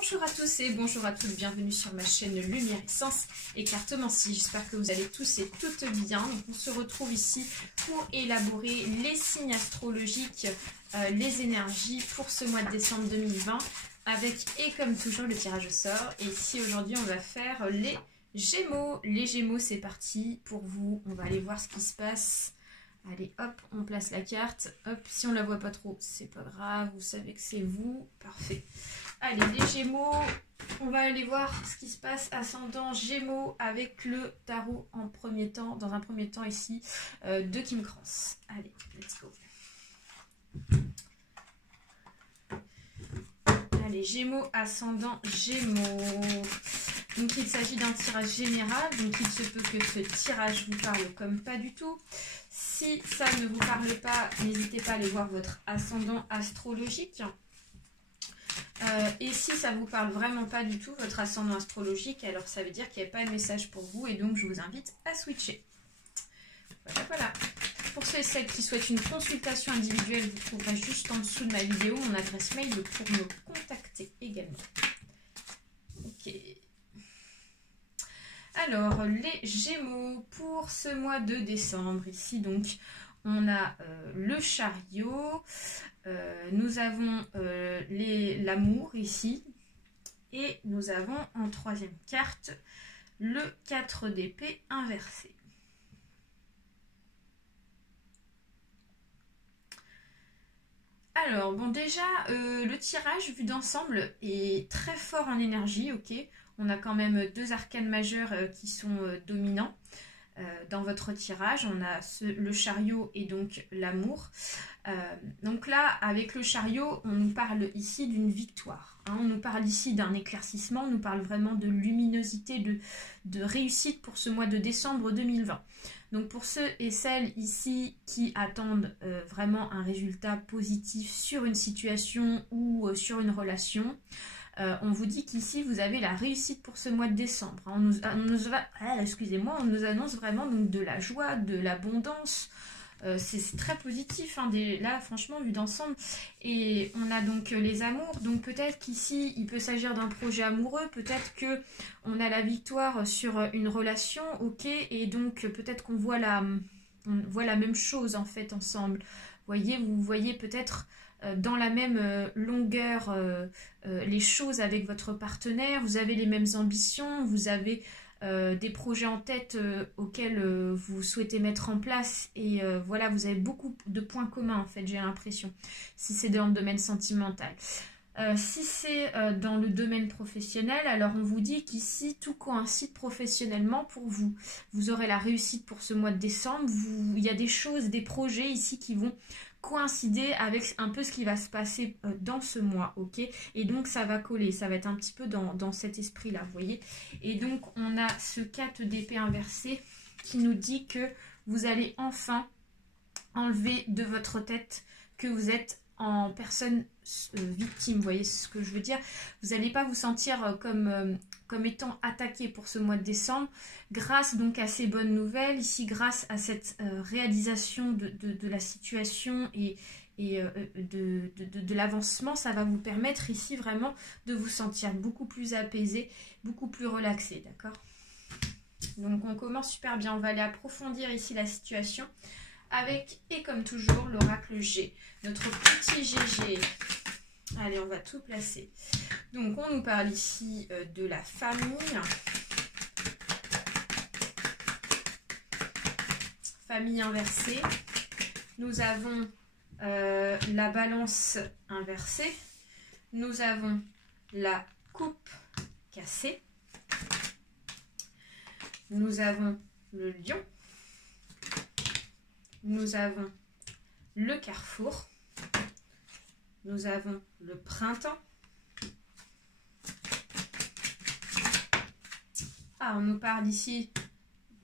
Bonjour à tous et bonjour à toutes, bienvenue sur ma chaîne Lumière Essence Écartemencie. J'espère que vous allez tous et toutes bien. Donc, on se retrouve ici pour élaborer les signes astrologiques, les énergies pour ce mois de décembre 2020 avec, et comme toujours, le tirage au sort. Et ici aujourd'hui on va faire les Gémeaux. Les Gémeaux, c'est parti pour vous, on va aller voir ce qui se passe. Allez, hop, on place la carte. Hop, si on la voit pas trop, c'est pas grave. Vous savez que c'est vous. Parfait. Allez, les Gémeaux, on va aller voir ce qui se passe. Ascendant Gémeaux avec le tarot en premier temps, dans un premier temps ici, de Kim Krans. Allez, let's go. Allez, Gémeaux, ascendant Gémeaux. Donc il s'agit d'un tirage général, donc il se peut que ce tirage vous parle comme pas du tout. Si ça ne vous parle pas, n'hésitez pas à aller voir votre ascendant astrologique. Et si ça vous parle vraiment pas du tout, votre ascendant astrologique, alors ça veut dire qu'il n'y a pas de message pour vous et donc je vous invite à switcher. Voilà, voilà. Pour ceux et celles qui souhaitent une consultation individuelle, vous trouverez juste en dessous de ma vidéo mon adresse mail pour me contacter également. Ok. Alors, les Gémeaux pour ce mois de décembre, ici donc on a le chariot, nous avons l'amour ici, et nous avons en troisième carte le 4 d'épée inversé. Alors, bon déjà, le tirage vu d'ensemble est très fort en énergie, ok. On a quand même deux arcanes majeurs qui sont dominants dans votre tirage. On a le chariot et donc l'amour. Donc là, avec le chariot, on nous parle ici d'une victoire. Hein. On nous parle ici d'un éclaircissement, on nous parle vraiment de luminosité, de réussite pour ce mois de décembre 2020. Donc pour ceux et celles ici qui attendent vraiment un résultat positif sur une situation ou sur une relation, on vous dit qu'ici vous avez la réussite pour ce mois de décembre. On nous annonce vraiment donc de la joie, de l'abondance. C'est très positif, hein, là franchement vu d'ensemble. Et on a donc les amours, donc peut-être qu'ici il peut s'agir d'un projet amoureux, peut-être que on a la victoire sur une relation, ok, et donc peut-être qu'on voit on voit la même chose en fait ensemble. Vous voyez peut-être dans la même longueur les choses avec votre partenaire, vous avez les mêmes ambitions, vous avez des projets en tête auxquels vous souhaitez mettre en place et voilà, vous avez beaucoup de points communs en fait, j'ai l'impression, si c'est dans le domaine sentimental. Si c'est dans le domaine professionnel, alors on vous dit qu'ici tout coïncide professionnellement pour vous. Vous aurez la réussite pour ce mois de décembre, il y a des choses, des projets ici qui vont coïncider avec un peu ce qui va se passer dans ce mois, ok, et donc ça va coller, ça va être un petit peu dans cet esprit là, vous voyez. Et donc on a ce 4 d'épée inversé qui nous dit que vous allez enfin enlever de votre tête que vous êtes en personne victime, vous voyez ce que je veux dire. Vous n'allez pas vous sentir comme étant attaqué pour ce mois de décembre, grâce donc à ces bonnes nouvelles, ici grâce à cette réalisation de la situation et de l'avancement, ça va vous permettre ici vraiment de vous sentir beaucoup plus apaisé, beaucoup plus relaxé, d'accord. Donc on commence super bien, on va aller approfondir ici la situation avec, et comme toujours, l'oracle G, notre petit GG. Allez, on va tout placer. Donc, on nous parle ici de la famille. Famille inversée. Nous avons la balance inversée. Nous avons la coupe cassée. Nous avons le lion. Nous avons le carrefour, nous avons le printemps. Ah, on nous parle ici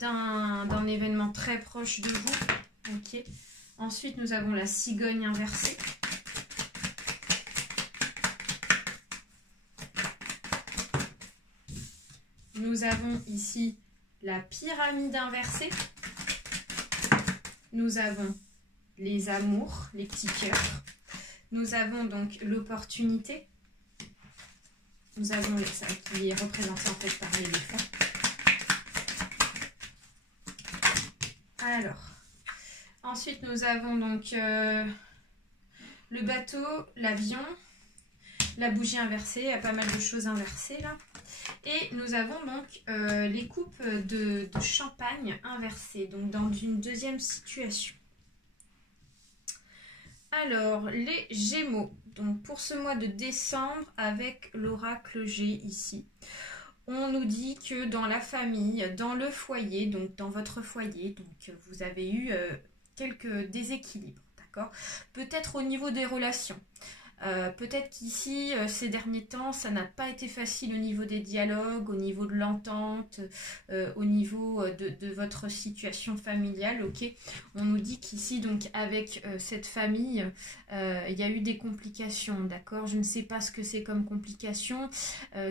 d'un événement très proche de vous. Ok. Ensuite, nous avons la cigogne inversée. Nous avons ici la pyramide inversée. Nous avons les amours, les petits cœurs. Nous avons donc l'opportunité. Nous avons ça qui est représenté en fait par l'éléphant. Alors, ensuite nous avons donc le bateau, l'avion, la bougie inversée, il y a pas mal de choses inversées là. Et nous avons donc les coupes de champagne inversées, donc dans une deuxième situation. Alors, les Gémeaux, donc pour ce mois de décembre avec l'oracle G ici, on nous dit que dans la famille, dans le foyer, donc dans votre foyer, donc vous avez eu quelques déséquilibres, d'accord? Peut-être au niveau des relations. Peut-être qu'ici, ces derniers temps, ça n'a pas été facile au niveau des dialogues, au niveau de l'entente, au niveau de votre situation familiale, ok? On nous dit qu'ici, donc, avec cette famille, il y a eu des complications, d'accord? Je ne sais pas ce que c'est comme complications,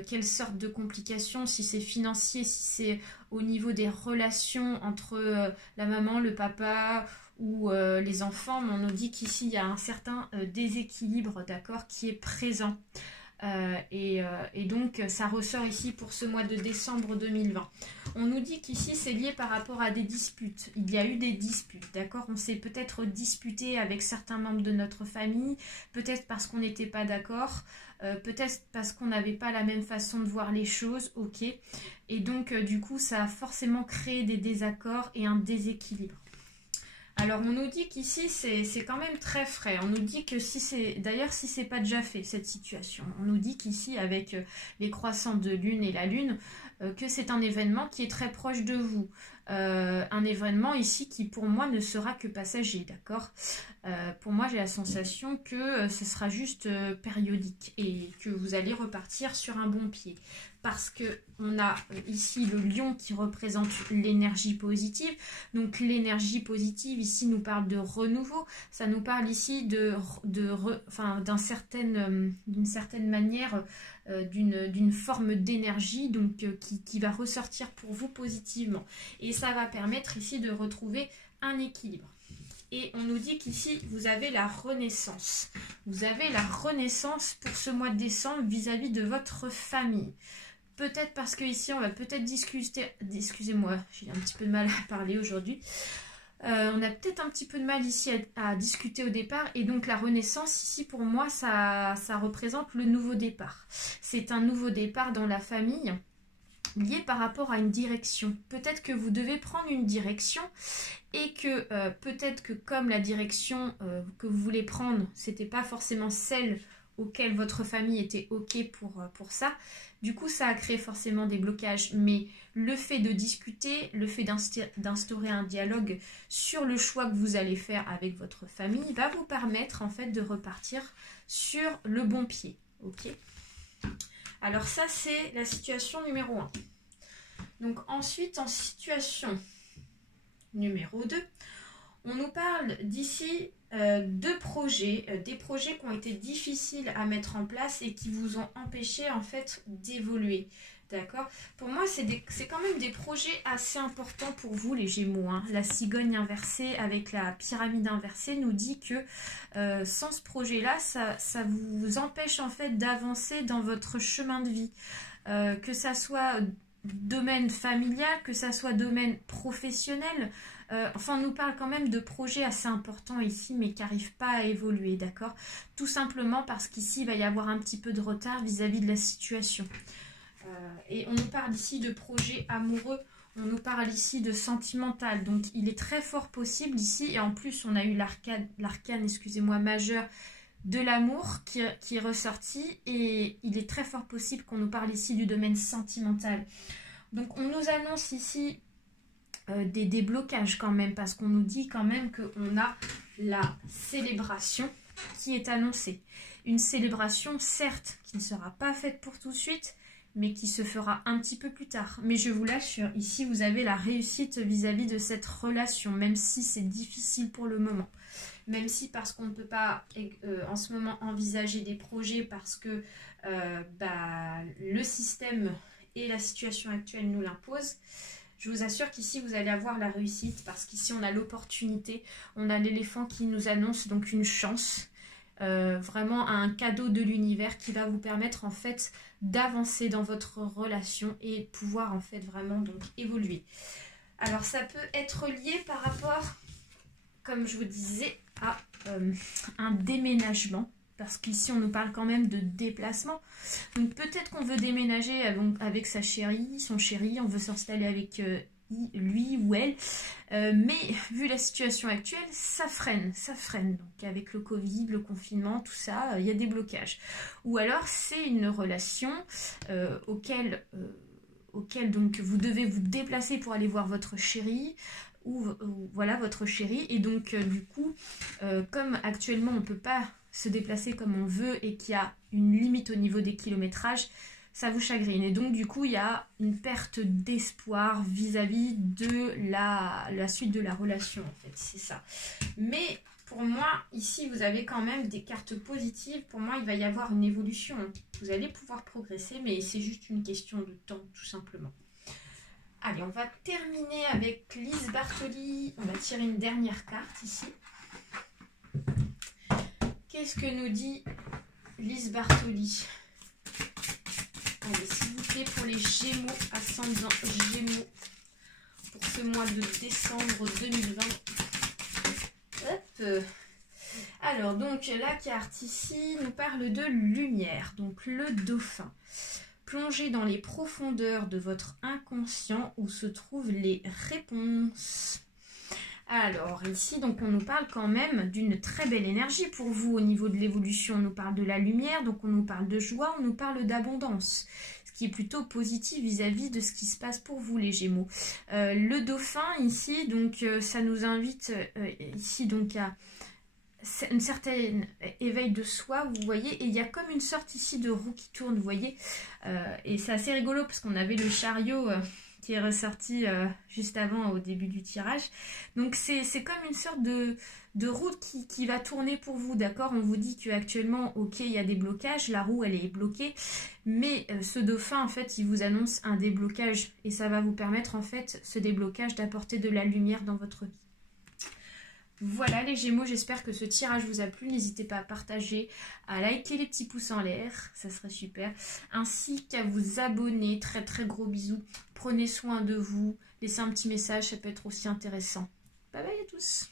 quelle sorte de complications, si c'est financier, si c'est au niveau des relations entre la maman, le papa ou les enfants, mais on nous dit qu'ici il y a un certain déséquilibre, d'accord, qui est présent. Et donc ça ressort ici pour ce mois de décembre 2020. On nous dit qu'ici c'est lié par rapport à des disputes. Il y a eu des disputes, d'accord? On s'est peut-être disputé avec certains membres de notre famille, peut-être parce qu'on n'était pas d'accord, peut-être parce qu'on n'avait pas la même façon de voir les choses, ok? Et donc du coup ça a forcément créé des désaccords et un déséquilibre. Alors on nous dit qu'ici c'est quand même très frais, on nous dit que si c'est pas déjà fait cette situation, on nous dit qu'ici avec les croissants de lune et la lune, que c'est un événement qui est très proche de vous, un événement ici qui pour moi ne sera que passager, d'accord? Pour moi j'ai la sensation que ce sera juste périodique et que vous allez repartir sur un bon pied. Parce que on a ici le lion qui représente l'énergie positive. Donc l'énergie positive ici nous parle de renouveau. Ça nous parle ici d'une certaine manière, d'une forme d'énergie donc qui va ressortir pour vous positivement. Et ça va permettre ici de retrouver un équilibre. Et on nous dit qu'ici, vous avez la renaissance. Vous avez la renaissance pour ce mois de décembre vis-à-vis de votre famille. Peut-être parce que ici, on va peut-être discuter... Excusez-moi, j'ai un petit peu de mal à parler aujourd'hui. On a peut-être un petit peu de mal ici à discuter au départ. Et donc, la renaissance, ici, pour moi, ça représente le nouveau départ. C'est un nouveau départ dans la famille lié par rapport à une direction. Peut-être que vous devez prendre une direction et que peut-être que comme la direction que vous voulez prendre, c'était pas forcément celle auquel votre famille était ok pour ça, du coup ça a créé forcément des blocages, mais le fait de discuter, le fait d'instaurer un dialogue sur le choix que vous allez faire avec votre famille va vous permettre en fait de repartir sur le bon pied, ok? Alors ça c'est la situation numéro 1. Donc ensuite en situation numéro 2, on nous parle d'ici de projets, des projets qui ont été difficiles à mettre en place et qui vous ont empêché en fait d'évoluer. D'accord? Pour moi, c'est quand même des projets assez importants pour vous, les Gémeaux, hein. La cigogne inversée avec la pyramide inversée nous dit que sans ce projet-là, ça vous empêche en fait d'avancer dans votre chemin de vie. Que ça soit domaine familial, que ça soit domaine professionnel. Enfin, on nous parle quand même de projets assez importants ici, mais qui n'arrivent pas à évoluer, d'accord? Tout simplement parce qu'ici, il va y avoir un petit peu de retard vis-à-vis de la situation. Et on nous parle ici de projets amoureux, on nous parle ici de sentimental. Donc, il est très fort possible ici, et en plus, on a eu l'arcane, excusez-moi, majeur de l'amour qui est ressorti, et il est très fort possible qu'on nous parle ici du domaine sentimental. Donc, on nous annonce ici des déblocages quand même, parce qu'on nous dit quand même qu'on a la célébration qui est annoncée. Une célébration, certes, qui ne sera pas faite pour tout de suite, mais qui se fera un petit peu plus tard. Mais je vous l'assure, ici, vous avez la réussite vis-à-vis de cette relation, même si c'est difficile pour le moment. Même si, parce qu'on ne peut pas en ce moment envisager des projets, parce que le système et la situation actuelle nous l'imposent. Je vous assure qu'ici, vous allez avoir la réussite parce qu'ici, on a l'opportunité. On a l'éléphant qui nous annonce donc une chance. vraiment un cadeau de l'univers qui va vous permettre en fait d'avancer dans votre relation et pouvoir en fait vraiment donc évoluer. Alors ça peut être lié par rapport, comme je vous disais, à un déménagement. Parce qu'ici, on nous parle quand même de déplacement. Donc, peut-être qu'on veut déménager avec sa chérie, son chéri. On veut s'installer avec lui ou elle. Mais, vu la situation actuelle, ça freine. Ça freine. Donc, avec le Covid, le confinement, tout ça, il y a des blocages. Ou alors, c'est une relation auquel donc, vous devez vous déplacer pour aller voir votre chéri. Ou voilà, votre chéri. Et donc, du coup, comme actuellement, on ne peut pas se déplacer comme on veut et qu'il y a une limite au niveau des kilométrages, ça vous chagrine. Et donc du coup, il y a une perte d'espoir vis-à-vis de la suite de la relation, en fait, c'est ça. Mais pour moi, ici, vous avez quand même des cartes positives. Pour moi, il va y avoir une évolution. Vous allez pouvoir progresser, mais c'est juste une question de temps, tout simplement. Allez, on va terminer avec Lise Bartoli. On va tirer une dernière carte ici. Qu'est-ce que nous dit Lise Bartoli? Allez, s'il vous plaît, pour les Gémeaux, ascendant Gémeaux, pour ce mois de décembre 2020. Hop. Alors, donc, la carte ici nous parle de lumière. Donc, le dauphin. Plongez dans les profondeurs de votre inconscient où se trouvent les réponses. Alors ici, donc on nous parle quand même d'une très belle énergie pour vous au niveau de l'évolution. On nous parle de la lumière, donc on nous parle de joie, on nous parle d'abondance. Ce qui est plutôt positif vis-à-vis de ce qui se passe pour vous les Gémeaux. Le dauphin ici, donc ça nous invite ici donc à un certain éveil de soi, vous voyez, et il y a comme une sorte ici de roue qui tourne, vous voyez. Et c'est assez rigolo parce qu'on avait le chariot... qui est ressorti juste avant au début du tirage. Donc c'est comme une sorte de roue qui va tourner pour vous, d'accord? On vous dit qu'actuellement, ok, il y a des blocages, la roue elle est bloquée, mais ce dauphin en fait, il vous annonce un déblocage et ça va vous permettre en fait, ce déblocage d'apporter de la lumière dans votre vie. Voilà les Gémeaux, j'espère que ce tirage vous a plu. N'hésitez pas à partager, à liker les petits pouces en l'air, ça serait super. Ainsi qu'à vous abonner. Très très gros bisous. Prenez soin de vous. Laissez un petit message, ça peut être aussi intéressant. Bye bye à tous.